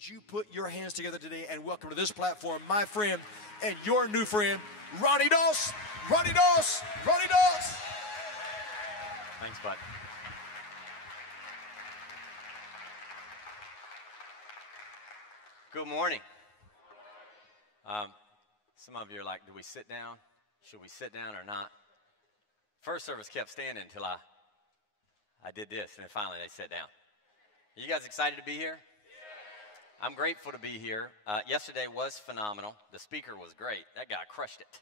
Would you put your hands together today and welcome to this platform my friend and your new friend, Ronnie Doss. Ronnie Doss. Ronnie Doss. Thanks, bud. Good morning. Some of you are like, do we sit down? Should we sit down or not? First service kept standing until I did this, and then finally they sat down. Are you guys excited to be here? I'm grateful to be here. Yesterday was phenomenal. The speaker was great. That guy crushed it.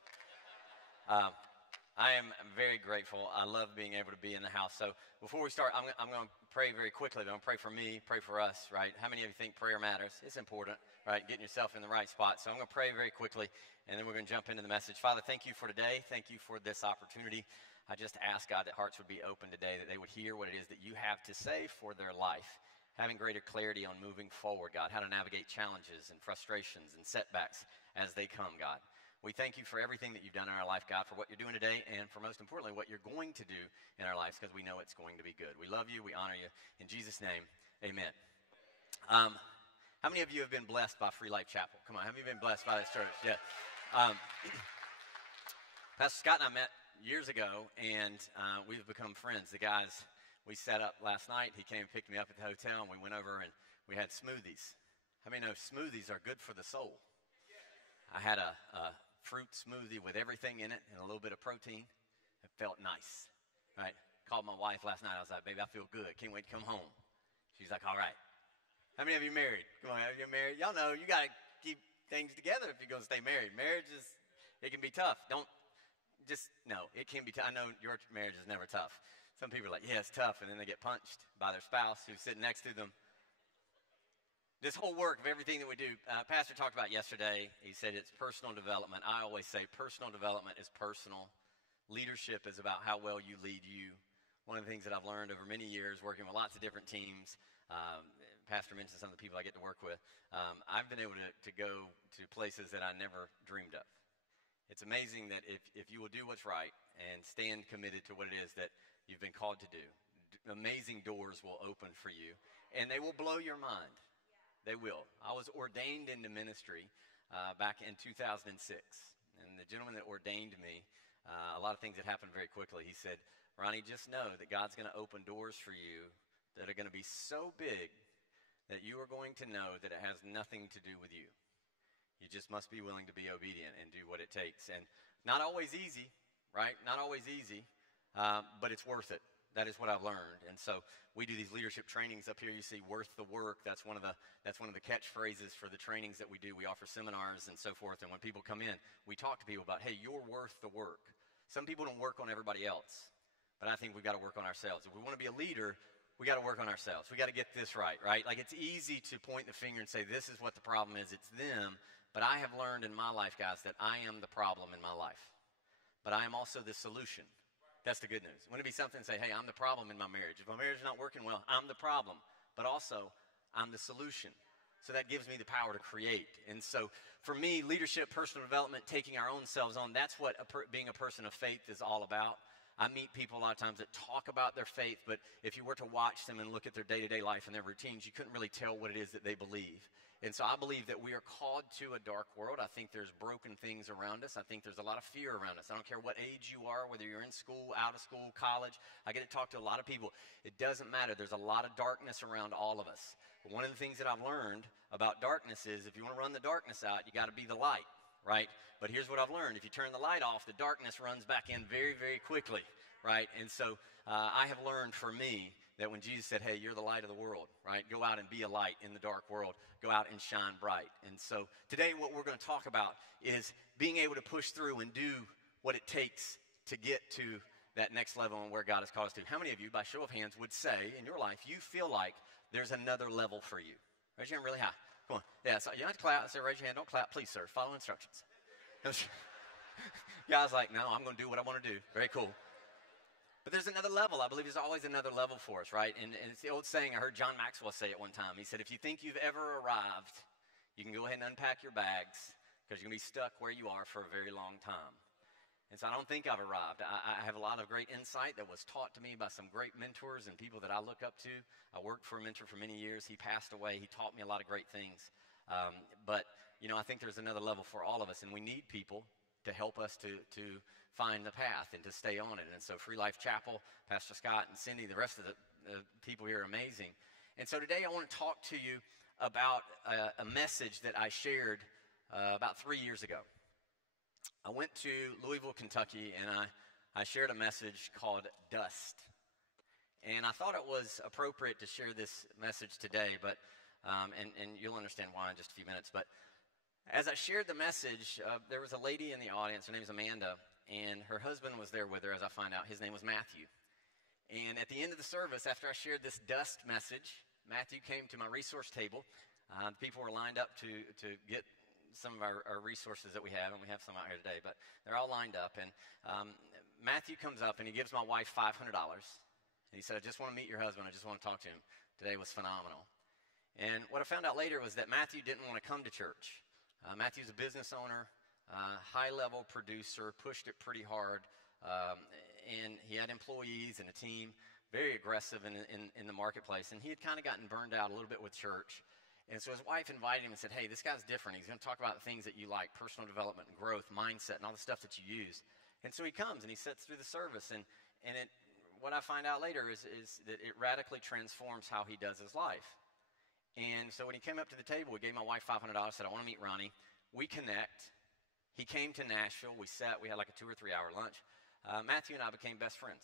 I am very grateful. I love being able to be in the house. So before we start, I'm going to pray very quickly. I'm going to pray for me, pray for us, right? How many of you think prayer matters? It's important, right? Getting yourself in the right spot. So I'm going to pray very quickly, and then we're going to jump into the message. Father, thank you for today. Thank you for this opportunity. I just ask, God, that hearts would be open today, that they would hear what it is that you have to say for their life, having greater clarity on moving forward, God, how to navigate challenges and frustrations and setbacks as they come, God. We thank you for everything that you've done in our life, God, for what you're doing today, and for most importantly, what you're going to do in our lives, because we know it's going to be good. We love you. We honor you. In Jesus' name, amen. How many of you have been blessed by Free Life Chapel? Come on, have you been blessed by this church? Yeah. Pastor Scott and I met years ago, and we've become friends. The guys, we sat up last night. He came and picked me up at the hotel, and we went over and we had smoothies. How many know smoothies are good for the soul? I had a fruit smoothie with everything in it and a little bit of protein. It felt nice, right? Called my wife last night. I was like, baby, I feel good. Can't wait to come home. She's like, all right. How many of you married? Come on, have you married? Y'all know you got to keep things together if you're going to stay married. Marriage it can be tough. It can be tough. I know your marriage is never tough. Some people are like, yeah, it's tough, and then they get punched by their spouse who's sitting next to them. This whole work of everything that we do, Pastor talked about yesterday. He said it's personal development. I always say personal development is personal. Leadership is about how well you lead you. One of the things that I've learned over many years working with lots of different teams, Pastor mentioned some of the people I get to work with, I've been able to go to places that I never dreamed of. It's amazing that if you will do what's right and stand committed to what it is that you've been called to do, amazing doors will open for you, and they will blow your mind. They will. I was ordained into ministry back in 2006, and the gentleman that ordained me, a lot of things that happened very quickly. He said, Ronnie, just know that God's going to open doors for you that are going to be so big that you are going to know that it has nothing to do with you. You just must be willing to be obedient and do what it takes. And not always easy, right? Not always easy, but it's worth it. That is what I've learned. And so we do these leadership trainings up here. You see worth the work. That's one of the catchphrases for the trainings that we do. We offer seminars and so forth. And when people come in, we talk to people about, hey, you're worth the work. Some people don't work on everybody else, but I think we've got to work on ourselves. If we want to be a leader, we got to work on ourselves. We got to get this right? Like it's easy to point the finger and say, this is what the problem is. It's them. But I have learned in my life, guys, that I am the problem in my life. But I am also the solution. That's the good news. Wouldn't it be something to say, hey, I'm the problem in my marriage. If my marriage is not working well, I'm the problem. But also, I'm the solution. So that gives me the power to create. And so for me, leadership, personal development, taking our own selves on, that's what being a person of faith is all about. I meet people a lot of times that talk about their faith, but if you were to watch them and look at their day-to-day life and their routines, you couldn't really tell what it is that they believe. And so I believe that we are called to a dark world. I think there's broken things around us. I think there's a lot of fear around us. I don't care what age you are, whether you're in school, out of school, college. I get to talk to a lot of people. It doesn't matter. There's a lot of darkness around all of us. But one of the things that I've learned about darkness is if you want to run the darkness out, you got to be the light, right? But here's what I've learned. If you turn the light off, the darkness runs back in very, very quickly, right? And so I have learned for me that when Jesus said, hey, you're the light of the world, right? Go out and be a light in the dark world. Go out and shine bright. And so today what we're going to talk about is being able to push through and do what it takes to get to that next level and where God has called us to. How many of you, by show of hands, would say in your life you feel like there's another level for you? Raise your hand really high. Come on. Yeah, so you don't have to clap. I say raise your hand. Don't clap. Please, sir. Follow instructions. Guys like, no, I'm going to do what I want to do. Very cool. But there's another level. I believe there's always another level for us, right? And it's the old saying, I heard John Maxwell say it one time. He said, if you think you've ever arrived, you can go ahead and unpack your bags because you're going to be stuck where you are for a very long time. And so I don't think I've arrived. I have a lot of great insight that was taught to me by some great mentors and people that I look up to. I worked for a mentor for many years. He passed away. He taught me a lot of great things. But, I think there's another level for all of us, and we need people to help us to find the path and to stay on it. And so Free Life Chapel, Pastor Scott and Cindy, the rest of the people here are amazing. And so today I want to talk to you about a message that I shared about 3 years ago. I went to Louisville, Kentucky, and I shared a message called Dust. And I thought it was appropriate to share this message today, but and you'll understand why in just a few minutes. But as I shared the message, there was a lady in the audience. Her name is Amanda, and her husband was there with her, as I find out. His name was Matthew. And at the end of the service, after I shared this Dust message, Matthew came to my resource table. People were lined up to get some of our resources that we have, and we have some out here today, but they're all lined up. And Matthew comes up, and he gives my wife $500. And he said, I just want to meet your husband. I just want to talk to him. Today was phenomenal. And what I found out later was that Matthew didn't want to come to church. Matthew's a business owner, high-level producer, pushed it pretty hard, and he had employees and a team, very aggressive in the marketplace, and he had kind of gotten burned out a little bit with church. And so his wife invited him and said, hey, this guy's different. He's going to talk about the things that you like, personal development and growth, mindset, and all the stuff that you use. And so he comes and he sits through the service, and what I find out later is that it radically transforms how he does his life. And so when he came up to the table, we gave my wife $500, said, I want to meet Ronnie. We connect. He came to Nashville. We sat. We had like a 2 or 3 hour lunch. Matthew and I became best friends.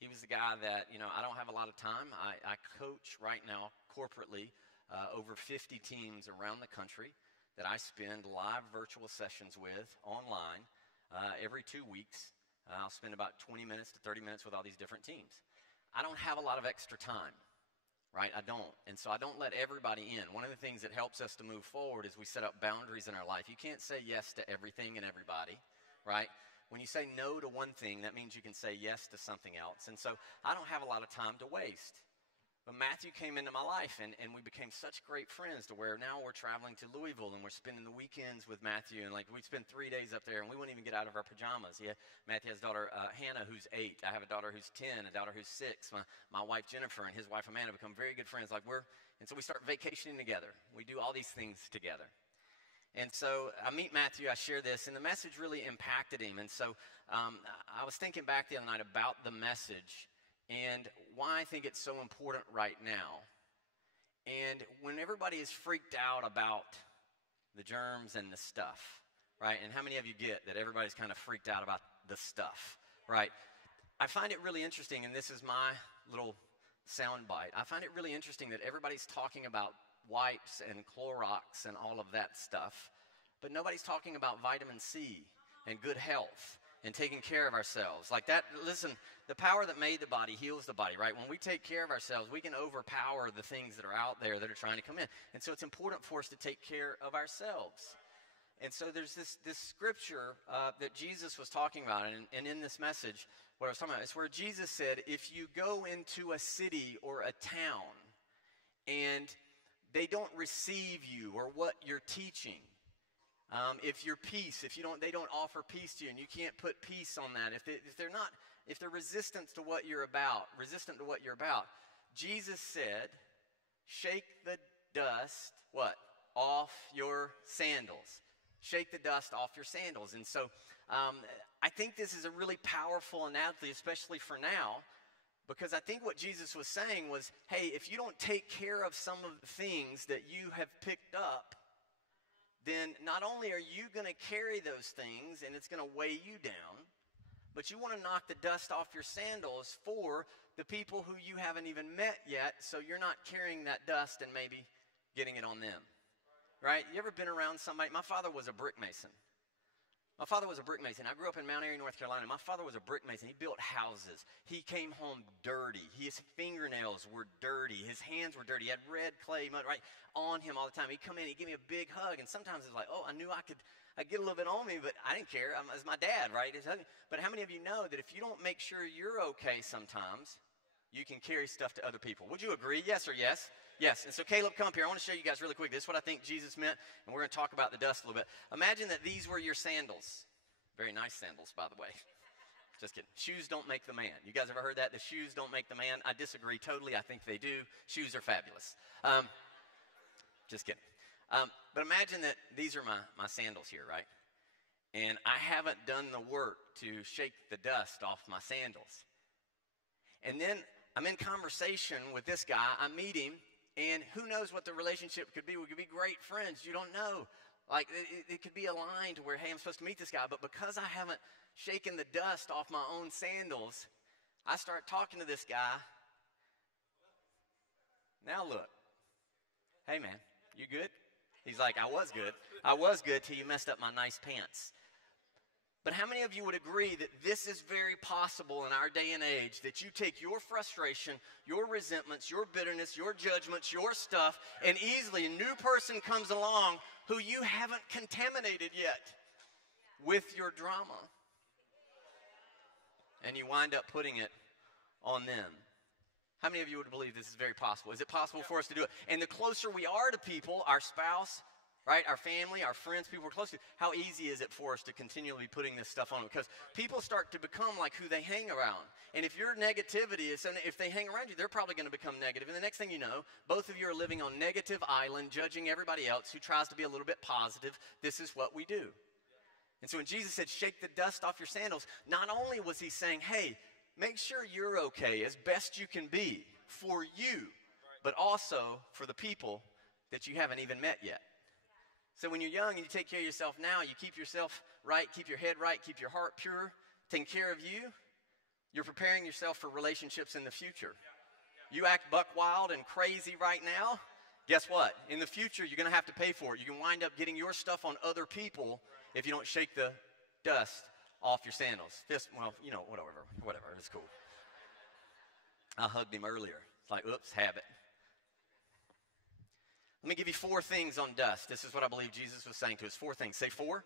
He was the guy that, I don't have a lot of time. I coach right now corporately over 50 teams around the country that I spend live virtual sessions with online every 2 weeks. I'll spend about 20 minutes to 30 minutes with all these different teams. I don't have a lot of extra time, right? I don't. And so I don't let everybody in. One of the things that helps us to move forward is we set up boundaries in our life. You can't say yes to everything and everybody, right? When you say no to one thing, that means you can say yes to something else. And so I don't have a lot of time to waste. But Matthew came into my life, and we became such great friends to where now we're traveling to Louisville, and we're spending the weekends with Matthew, and we'd spend 3 days up there, and we wouldn't even get out of our pajamas. Matthew has a daughter, Hannah, who's 8. I have a daughter who's 10, a daughter who's 6. My wife, Jennifer, and his wife, Amanda, become very good friends. And so we start vacationing together. We do all these things together. And so I meet Matthew, I share this, and the message really impacted him. And so I was thinking back the other night about the message and why I think it's so important right now. And when everybody is freaked out about the germs and the stuff, right? And how many of you get that everybody's kind of freaked out about the stuff, right? I find it really interesting, and this is my little sound bite. I find it really interesting that everybody's talking about wipes and Clorox and all of that stuff, but nobody's talking about vitamin C and good health and taking care of ourselves. Like that, listen, the power that made the body heals the body, right? When we take care of ourselves, we can overpower the things that are out there that are trying to come in. And so it's important for us to take care of ourselves. And so there's this scripture that Jesus was talking about, and in this message, what I was talking about, is where Jesus said, if you go into a city or a town and they don't receive you or what you're teaching, if your peace, they don't offer peace to you, and you can't put peace on that, if they're resistant to what you're about, Jesus said, shake the dust, what? Off your sandals. Shake the dust off your sandals. And so I think this is a really powerful analogy, especially for now, because I think what Jesus was saying was, hey, if you don't take care of some of the things that you have picked up, then not only are you going to carry those things and it's going to weigh you down, but you want to knock the dust off your sandals for the people who you haven't even met yet, so you're not carrying that dust and maybe getting it on them, right? You ever been around somebody? My father was a brick mason. I grew up in Mount Airy, North Carolina. My father was a brick mason. He built houses. He came home dirty. His fingernails were dirty. His hands were dirty. He had red clay mud right on him all the time. He'd come in, he'd give me a big hug, and sometimes it's like, oh, I knew I'd get a little bit on me, but I didn't care. It's my dad, right? But how many of you know that if you don't make sure you're okay sometimes, you can carry stuff to other people? Would you agree? Yes or yes? Yes. And so Caleb, come up here. I want to show you guys really quick. This is what I think Jesus meant, and we're going to talk about the dust a little bit. Imagine that these were your sandals. Very nice sandals, by the way. Just kidding. Shoes don't make the man. You guys ever heard that? The shoes don't make the man? I disagree totally. I think they do. Shoes are fabulous. Just kidding. But imagine that these are my sandals here, right? And I haven't done the work to shake the dust off my sandals. And then I'm in conversation with this guy. I meet him, and who knows what the relationship could be. We could be great friends. You don't know. Like, it could be aligned to where, hey, I'm supposed to meet this guy. But because I haven't shaken the dust off my own sandals, I start talking to this guy. Now look. Hey, man, you good? He's like, I was good. I was good till you messed up my nice pants. But how many of you would agree that this is very possible in our day and age, that you take your frustration, your resentments, your bitterness, your judgments, your stuff, and easily a new person comes along who you haven't contaminated yet with your drama. And you wind up putting it on them. How many of you would believe this is very possible? Is it possible for us to do it? And the closer we are to people, our spouse, right, our family, our friends, people we're close to, how easy is it for us to continually be putting this stuff on them? Because people start to become like who they hang around. And if your negativity is, if they hang around you, they're probably going to become negative. And the next thing you know, both of you are living on negative island, judging everybody else who tries to be a little bit positive. This is what we do. And so when Jesus said, shake the dust off your sandals, not only was he saying, hey, make sure you're okay as best you can be for you, but also for the people that you haven't even met yet. So when you're young and you take care of yourself now, you keep yourself right, keep your head right, keep your heart pure, taking care of you, you're preparing yourself for relationships in the future. You act buck wild and crazy right now, guess what? In the future, you're going to have to pay for it. You can wind up getting your stuff on other people if you don't shake the dust off your sandals. Just, well, you know, whatever, it's cool. I hugged him earlier. It's like, oops, habit. Let me give you 4 things on dust. This is what I believe Jesus was saying to us. 4 things. Say 4.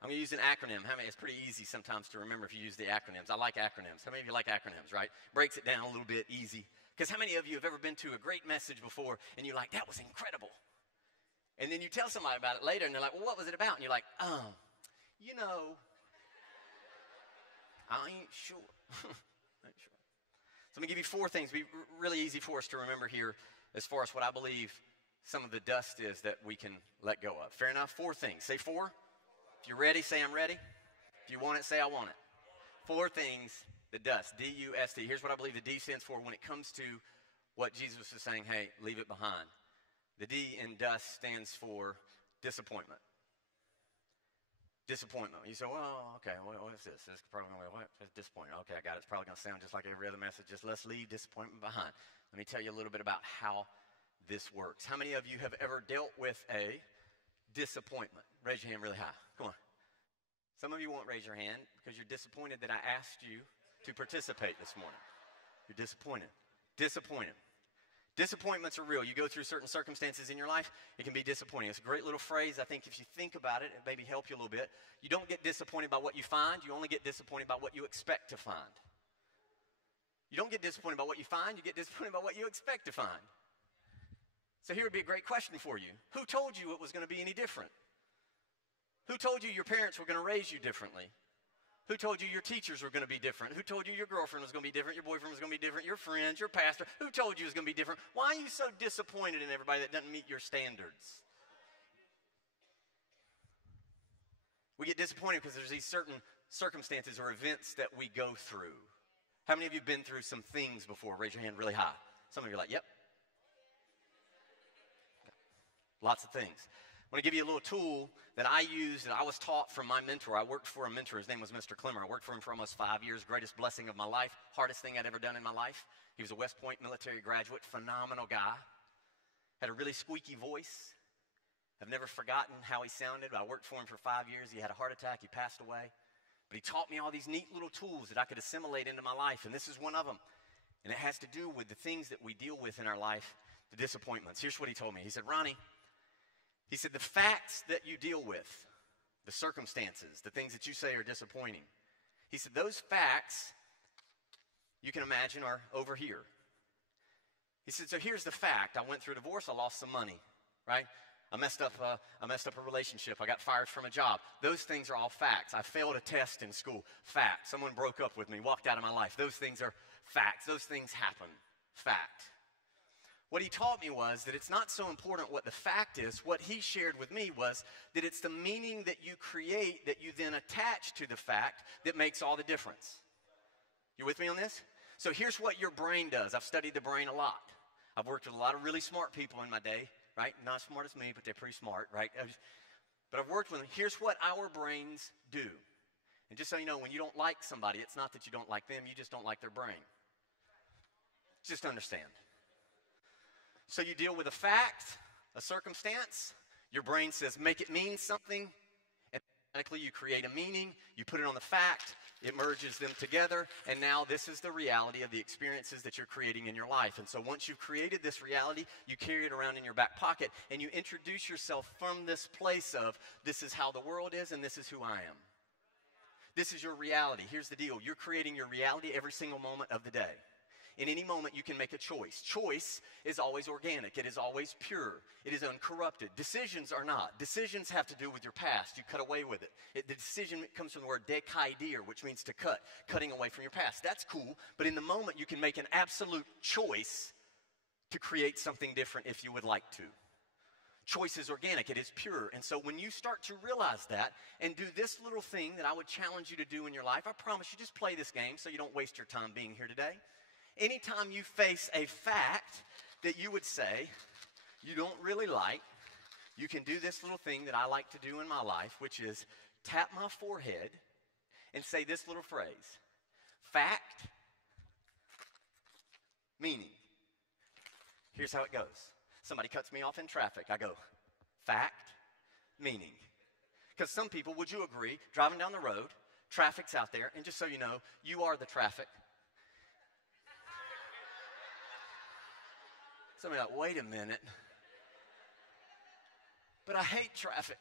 I'm going to use an acronym. It's pretty easy sometimes to remember if you use the acronyms. I like acronyms. How many of you like acronyms, right? Breaks it down a little bit easy. Because how many of you have ever been to a great message before and you're like, that was incredible? And then you tell somebody about it later and they're like, well, what was it about? And you're like, you know, I ain't sure. I ain't sure. So let me give you 4 things. It'll be really easy for us to remember here as far as what I believe some of the dust is that we can let go of. Fair enough? 4 things. Say 4. If you're ready, say I'm ready. If you want it, say I want it. 4 things, the dust, D-U-S-T. Here's what I believe the D stands for when it comes to what Jesus was saying, hey, leave it behind. The D in dust stands for disappointment. Disappointment. You say, well, okay, what is this? This is probably going to be, what? It's disappointment. Okay, I got it. It's probably going to sound just like every other message. Just let's leave disappointment behind. Let me tell you a little bit about how this works. How many of you have ever dealt with a disappointment? Raise your hand really high. Come on. Some of you won't raise your hand because you're disappointed that I asked you to participate this morning. You're disappointed. Disappointed. Disappointments are real. You go through certain circumstances in your life, it can be disappointing. It's a great little phrase. I think if you think about it, it maybe help you a little bit. You don't get disappointed by what you find. You only get disappointed by what you expect to find. You don't get disappointed by what you find. You get disappointed by what you expect to find. So here would be a great question for you. Who told you it was going to be any different? Who told you your parents were going to raise you differently? Who told you your teachers were going to be different? Who told you your girlfriend was going to be different? Your boyfriend was going to be different? Your friends, your pastor? Who told you it was going to be different? Why are you so disappointed in everybody that doesn't meet your standards? We get disappointed because there's these certain circumstances or events that we go through. How many of you have been through some things before? Raise your hand really high. Some of you are like, yep. Lots of things. I want to give you a little tool that I used that I was taught from my mentor. I worked for a mentor. His name was Mr. Clemmer. I worked for him for almost 5 years. Greatest blessing of my life. Hardest thing I'd ever done in my life. He was a West Point military graduate. Phenomenal guy. Had a really squeaky voice. I've never forgotten how he sounded. I worked for him for 5 years. He had a heart attack. He passed away. But he taught me all these neat little tools that I could assimilate into my life. And this is one of them. And it has to do with the things that we deal with in our life, the disappointments. Here's what he told me. He said, Ronnie, he said, the facts that you deal with, the circumstances, the things that you say are disappointing, he said, those facts, you can imagine, are over here. He said, so here's the fact. I went through a divorce. I lost some money, right? I messed up a relationship. I got fired from a job. Those things are all facts. I failed a test in school. Fact. Someone broke up with me, walked out of my life. Those things are facts. Those things happen. Fact. What he taught me was that it's not so important what the fact is. What he shared with me was that it's the meaning that you create that you then attach to the fact that makes all the difference. You with me on this? So here's what your brain does. I've studied the brain a lot. I've worked with a lot of really smart people in my day, right? Not as smart as me, but they're pretty smart, right? But I've worked with them. Here's what our brains do. And just so you know, when you don't like somebody, it's not that you don't like them, you just don't like their brain. Just understand. So you deal with a fact, a circumstance. Your brain says, make it mean something. And automatically you create a meaning. You put it on the fact. It merges them together. And now this is the reality of the experiences that you're creating in your life. And so once you've created this reality, you carry it around in your back pocket. And you introduce yourself from this place of, this is how the world is and this is who I am. This is your reality. Here's the deal. You're creating your reality every single moment of the day. In any moment, you can make a choice. Choice is always organic. It is always pure. It is uncorrupted. Decisions are not. Decisions have to do with your past. You cut away with it. The decision comes from the word dekaidir, which means to cut, cutting away from your past. That's cool, but in the moment, you can make an absolute choice to create something different if you would like to. Choice is organic. It is pure. And so when you start to realize that and do this little thing that I would challenge you to do in your life, I promise you, just play this game so you don't waste your time being here today. Anytime you face a fact that you would say you don't really like, you can do this little thing that I like to do in my life, which is tap my forehead and say this little phrase. Fact, meaning. Here's how it goes. Somebody cuts me off in traffic. I go, fact, meaning. Because some people, would you agree, driving down the road, traffic's out there, and just so you know, you are the traffic. Somebody like, wait a minute. But I hate traffic.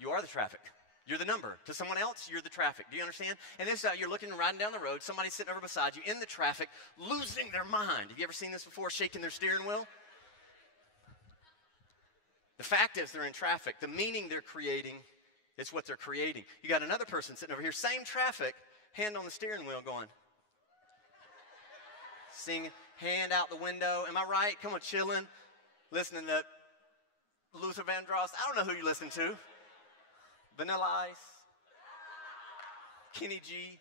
You are the traffic. You're the number. To someone else, you're the traffic. Do you understand? And this is how you're looking, riding down the road, somebody's sitting over beside you in the traffic, losing their mind. Have you ever seen this before, shaking their steering wheel? The fact is they're in traffic. The meaning they're creating is what they're creating. You got another person sitting over here, same traffic, hand on the steering wheel going, singing, hand out the window. Am I right? Come on, chilling, listening to Luther Vandross. I don't know who you listen to. Vanilla Ice. Kenny G.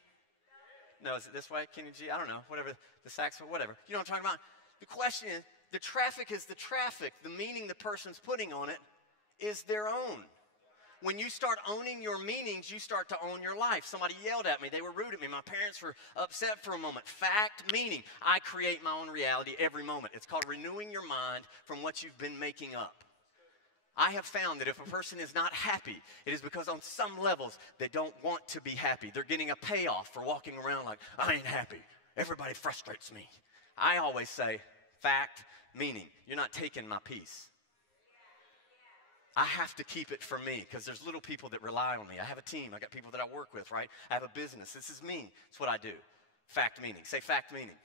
No, is it this way? Kenny G? I don't know. Whatever. The saxophone, whatever. You know what I'm talking about? The question is, the traffic is the traffic. The meaning the person's putting on it is their own. When you start owning your meanings, you start to own your life. Somebody yelled at me. They were rude at me. My parents were upset for a moment. Fact, meaning. I create my own reality every moment. It's called renewing your mind from what you've been making up. I have found that if a person is not happy, it is because on some levels they don't want to be happy. They're getting a payoff for walking around like, I ain't happy. Everybody frustrates me. I always say, fact, meaning. You're not taking my peace. I have to keep it for me because there's little people that rely on me. I have a team. I got people that I work with, right? I have a business. This is me. It's what I do. Fact, meaning. Say fact, meaning.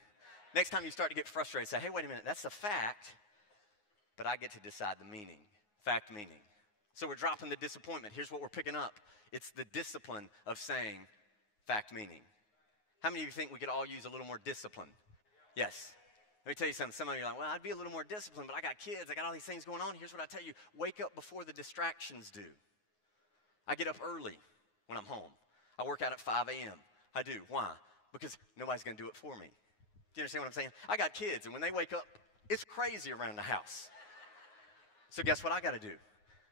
Next time you start to get frustrated, say, hey, wait a minute. That's a fact, but I get to decide the meaning. Fact, meaning. So we're dropping the disappointment. Here's what we're picking up. It's the discipline of saying fact, meaning. How many of you think we could all use a little more discipline? Yes. Let me tell you something. Some of you are like, well, I'd be a little more disciplined, but I got kids. I got all these things going on. Here's what I tell you. Wake up before the distractions do. I get up early when I'm home. I work out at 5 a.m. I do. Why? Because nobody's going to do it for me. Do you understand what I'm saying? I got kids, and when they wake up, it's crazy around the house. So guess what I got to do?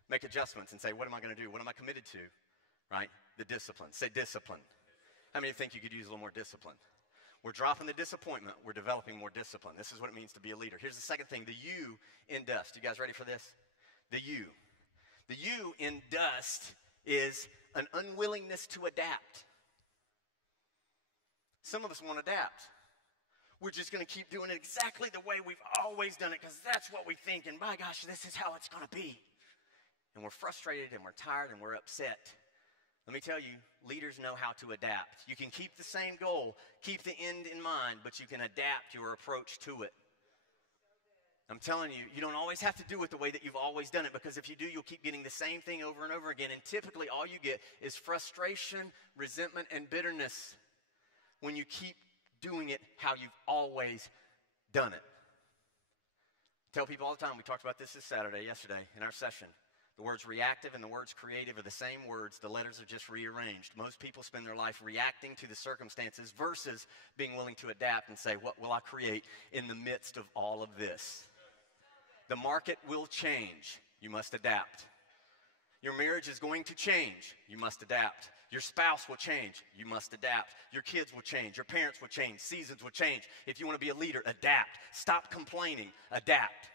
Make adjustments and say, what am I going to do? What am I committed to? Right? The discipline. Say discipline. How many think you could use a little more discipline? We're dropping the disappointment. We're developing more discipline. This is what it means to be a leader. Here's the second thing, the U in dust. You guys ready for this? The U. The U in dust is an unwillingness to adapt. Some of us won't adapt. We're just going to keep doing it exactly the way we've always done it because that's what we think, and by gosh, this is how it's going to be. And we're frustrated, and we're tired, and we're upset. Let me tell you, leaders know how to adapt. You can keep the same goal, keep the end in mind, but you can adapt your approach to it. I'm telling you, you don't always have to do it the way that you've always done it, because if you do, you'll keep getting the same thing over and over again. And typically all you get is frustration, resentment, and bitterness when you keep doing it how you've always done it. Tell people all the time, we talked about this yesterday in our session. The words reactive and the words creative are the same words. The letters are just rearranged. Most people spend their life reacting to the circumstances versus being willing to adapt and say, what will I create in the midst of all of this? The market will change. You must adapt. Your marriage is going to change. You must adapt. Your spouse will change. You must adapt. Your kids will change. Your parents will change. Seasons will change. If you want to be a leader, adapt. Stop complaining. Adapt.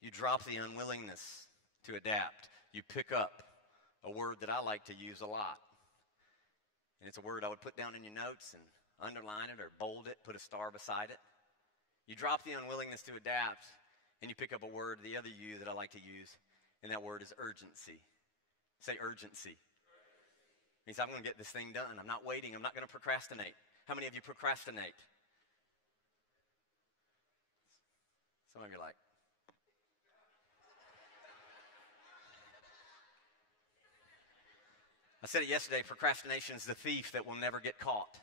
You drop the unwillingness to adapt. You pick up a word that I like to use a lot. And it's a word I would put down in your notes and underline it or bold it, put a star beside it. You drop the unwillingness to adapt, and you pick up a word, the other U that I like to use, and that word is urgency. Say urgency. It means I'm going to get this thing done. I'm not waiting. I'm not going to procrastinate. How many of you procrastinate? Some of you are like, I said it yesterday, procrastination is the thief that will never get caught.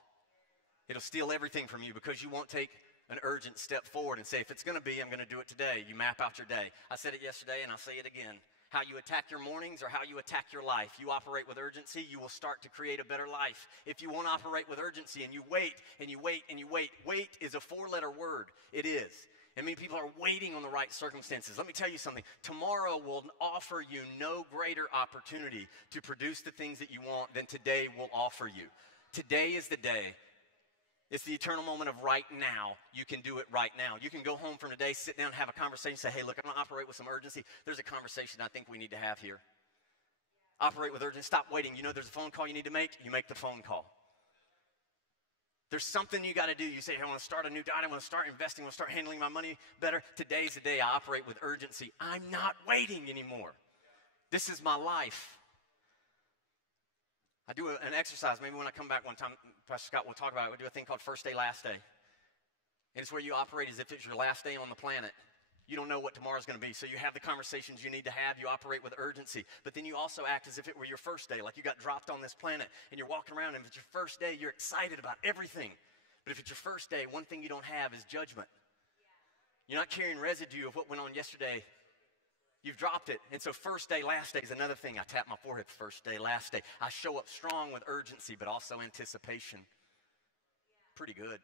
It'll steal everything from you because you won't take an urgent step forward and say, if it's going to be, I'm going to do it today. You map out your day. I said it yesterday and I'll say it again. How you attack your mornings or how you attack your life. You operate with urgency, you will start to create a better life. If you won't operate with urgency and you wait and you wait and you wait, wait is a 4-letter word. It is. And many people are waiting on the right circumstances. Let me tell you something. Tomorrow will offer you no greater opportunity to produce the things that you want than today will offer you. Today is the day. It's the eternal moment of right now. You can do it right now. You can go home from today, sit down, have a conversation, say, hey, look, I'm going to operate with some urgency. There's a conversation I think we need to have here. Operate with urgency. Stop waiting. You know there's a phone call you need to make? You make the phone call. There's something you got to do. You say, hey, I want to start a new diet. I want to start investing. I want to start handling my money better. Today's the day I operate with urgency. I'm not waiting anymore. This is my life. I do an exercise. Maybe when I come back one time, Pastor Scott will talk about it. We do a thing called first day, last day. And it's where you operate as if it's your last day on the planet. You don't know what tomorrow's going to be, so you have the conversations you need to have. You operate with urgency. But then you also act as if it were your first day, like you got dropped on this planet, and you're walking around, and if it's your first day, you're excited about everything. But if it's your first day, one thing you don't have is judgment. You're not carrying residue of what went on yesterday. You've dropped it. And so first day, last day is another thing. I tap my forehead, first day, last day. I show up strong with urgency, but also anticipation. Pretty good.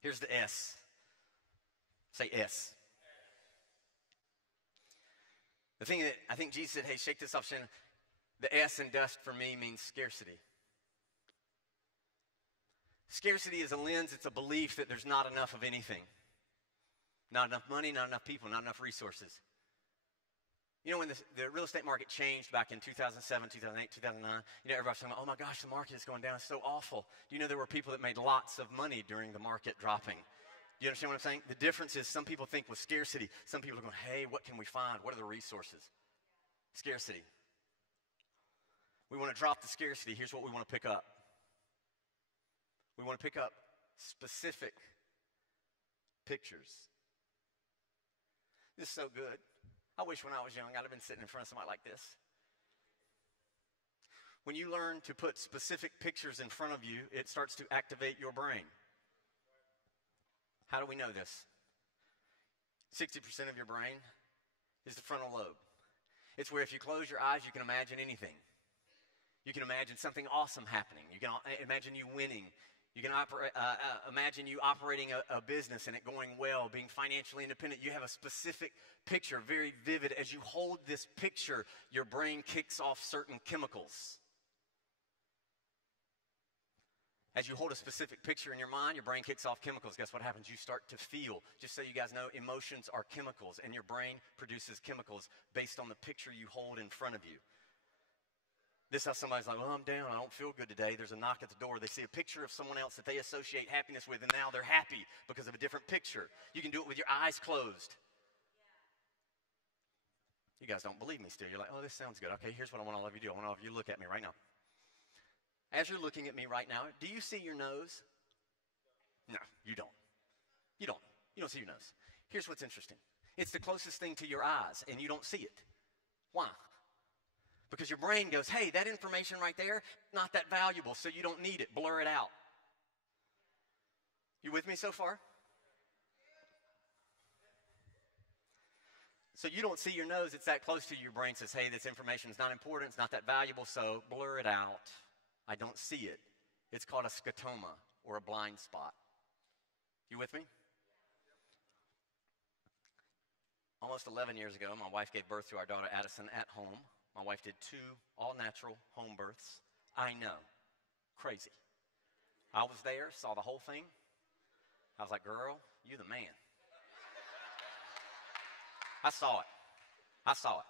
Here's the S. Say S. The thing that I think Jesus said, hey, shake this off, Shannon. The S in dust for me means scarcity. Scarcity is a lens. It's a belief that there's not enough of anything. Not enough money, not enough people, not enough resources. You know, when the real estate market changed back in 2007, 2008, 2009, everybody's talking about, oh my gosh, the market is going down. It's so awful. Do you know there were people that made lots of money during the market dropping? Do you understand what I'm saying? The difference is some people think with scarcity, some people are going, hey, what can we find? What are the resources? Scarcity. We want to drop the scarcity. Here's what we want to pick up. We want to pick up specific pictures. This is so good. I wish when I was young I'd have been sitting in front of somebody like this. When you learn to put specific pictures in front of you, it starts to activate your brain. How do we know this? 60% of your brain is the frontal lobe. It's where if you close your eyes, you can imagine anything. You can imagine something awesome happening. You can imagine you winning. You can imagine you operating a business and it going well, being financially independent. You have a specific picture, very vivid. As you hold this picture, your brain kicks off certain chemicals. As you hold a specific picture in your mind, your brain kicks off chemicals. Guess what happens? You start to feel. Just so you guys know, emotions are chemicals, and your brain produces chemicals based on the picture you hold in front of you. This is how somebody's like, well, I'm down. I don't feel good today. There's a knock at the door. They see a picture of someone else that they associate happiness with, and now they're happy because of a different picture. You can do it with your eyes closed. You guys don't believe me still. You're like, oh, this sounds good. Okay, here's what I want all of you to do. I want all of you to look at me right now. As you're looking at me right now, do you see your nose? No, you don't. You don't. You don't see your nose. Here's what's interesting. It's the closest thing to your eyes, and you don't see it. Why? Because your brain goes, hey, that information right there, not that valuable, so you don't need it. Blur it out. You with me so far? So you don't see your nose. It's that close to you. Your brain says, hey, this information is not important. It's not that valuable, so blur it out. I don't see it. It's called a scotoma, or a blind spot. You with me? Almost 11 years ago, my wife gave birth to our daughter Addison at home. My wife did 2 all-natural home births. I know. Crazy. I was there, saw the whole thing. I was like, girl, you the man. I saw it. I saw it.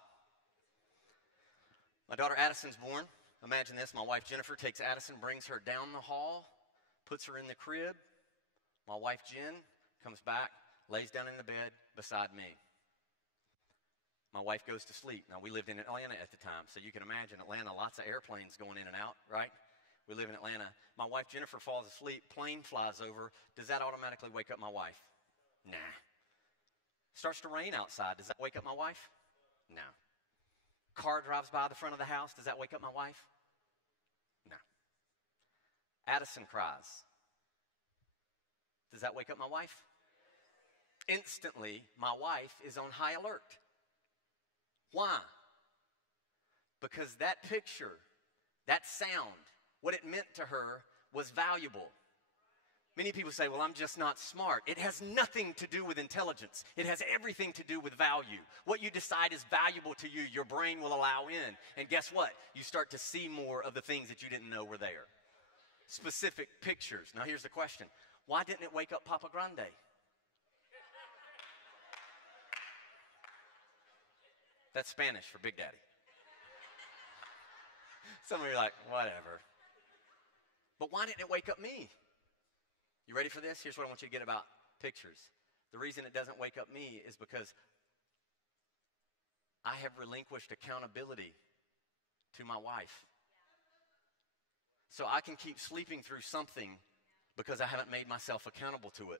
My daughter Addison's born. Imagine this. My wife Jennifer takes Addison, brings her down the hall, puts her in the crib. My wife Jen comes back, lays down in the bed beside me. My wife goes to sleep. Now, we lived in Atlanta at the time, so you can imagine Atlanta, lots of airplanes going in and out, right? We live in Atlanta. My wife Jennifer falls asleep. Plane flies over. Does that automatically wake up my wife? Nah. Starts to rain outside. Does that wake up my wife? No. Car drives by the front of the house. Does that wake up my wife? No. Addison cries. Does that wake up my wife? Instantly, my wife is on high alert. Why? Because that picture, that sound, what it meant to her was valuable. Many people say, well, I'm just not smart. It has nothing to do with intelligence. It has everything to do with value. What you decide is valuable to you, your brain will allow in. And guess what? You start to see more of the things that you didn't know were there. Specific pictures. Now, here's the question. Why didn't it wake up Papa Grande? That's Spanish for Big Daddy. Some of you are like, whatever. But why didn't it wake up me? You ready for this? Here's what I want you to get about pictures. The reason it doesn't wake up me is because I have relinquished accountability to my wife. So I can keep sleeping through something because I haven't made myself accountable to it.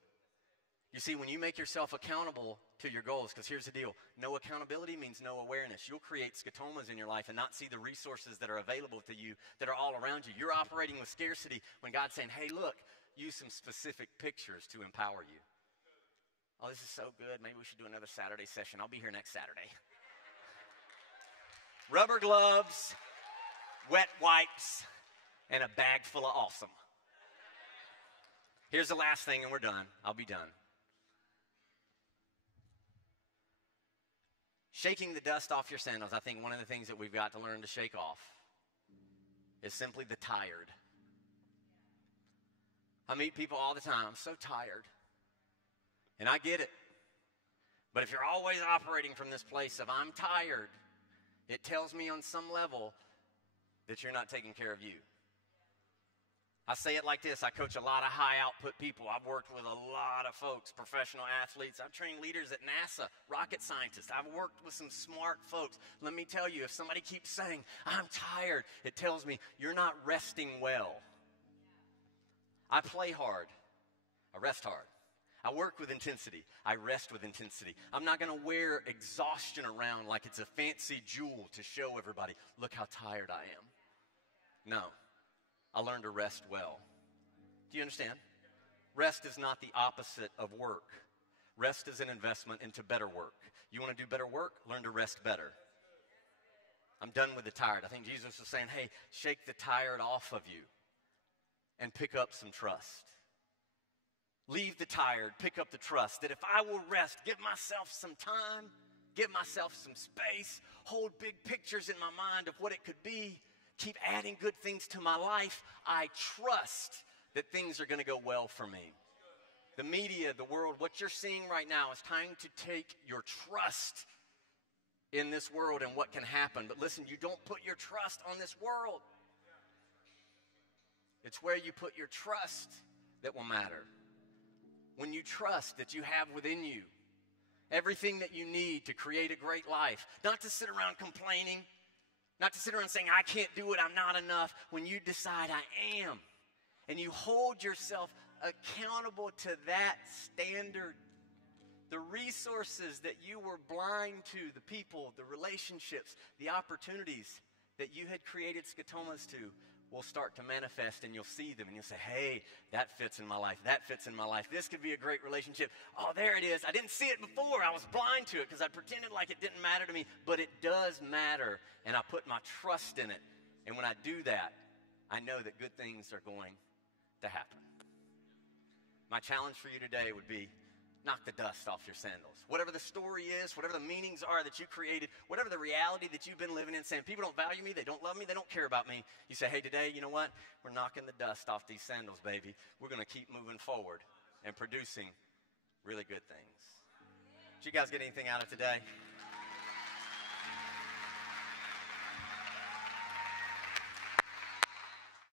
You see, when you make yourself accountable to your goals, because here's the deal, no accountability means no awareness. You'll create scotomas in your life and not see the resources that are available to you that are all around you. You're operating with scarcity when God's saying, hey, look, use some specific pictures to empower you. Oh, this is so good. Maybe we should do another Saturday session. I'll be here next Saturday. Rubber gloves, wet wipes, and a bag full of awesome. Here's the last thing, and we're done. I'll be done. Shaking the dust off your sandals, I think one of the things that we've got to learn to shake off is simply the tired. I meet people all the time, I'm so tired. And I get it. But if you're always operating from this place of I'm tired, it tells me on some level that you're not taking care of you. I say it like this. I coach a lot of high output people. I've worked with a lot of folks, professional athletes. I've trained leaders at NASA, rocket scientists. I've worked with some smart folks. Let me tell you, if somebody keeps saying, I'm tired, it tells me you're not resting well. I play hard. I rest hard. I work with intensity. I rest with intensity. I'm not going to wear exhaustion around like it's a fancy jewel to show everybody, look how tired I am. No. I learned to rest well. Do you understand? Rest is not the opposite of work. Rest is an investment into better work. You want to do better work? Learn to rest better. I'm done with the tired. I think Jesus was saying, hey, shake the tired off of you and pick up some trust. Leave the tired, pick up the trust. That if I will rest, give myself some time, give myself some space, hold big pictures in my mind of what it could be, keep adding good things to my life, I trust that things are going to go well for me. The media, the world, what you're seeing right now is trying to take your trust in this world and what can happen. But listen, you don't put your trust on this world. It's where you put your trust that will matter. When you trust that you have within you everything that you need to create a great life. Not to sit around complaining, not to sit around saying, I can't do it, I'm not enough, when you decide I am. And you hold yourself accountable to that standard. The resources that you were blind to, the people, the relationships, the opportunities that you had created Skatomas to will start to manifest, and you'll see them and you'll say, hey, that fits in my life, that fits in my life. This could be a great relationship. Oh, there it is. I didn't see it before. I was blind to it because I pretended like it didn't matter to me, but it does matter, and I put my trust in it. And when I do that, I know that good things are going to happen. My challenge for you today would be, knock the dust off your sandals. Whatever the story is, whatever the meanings are that you created, whatever the reality that you've been living in, saying people don't value me, they don't love me, they don't care about me. You say, hey, today, you know what? We're knocking the dust off these sandals, baby. We're going to keep moving forward and producing really good things. Did you guys get anything out of today?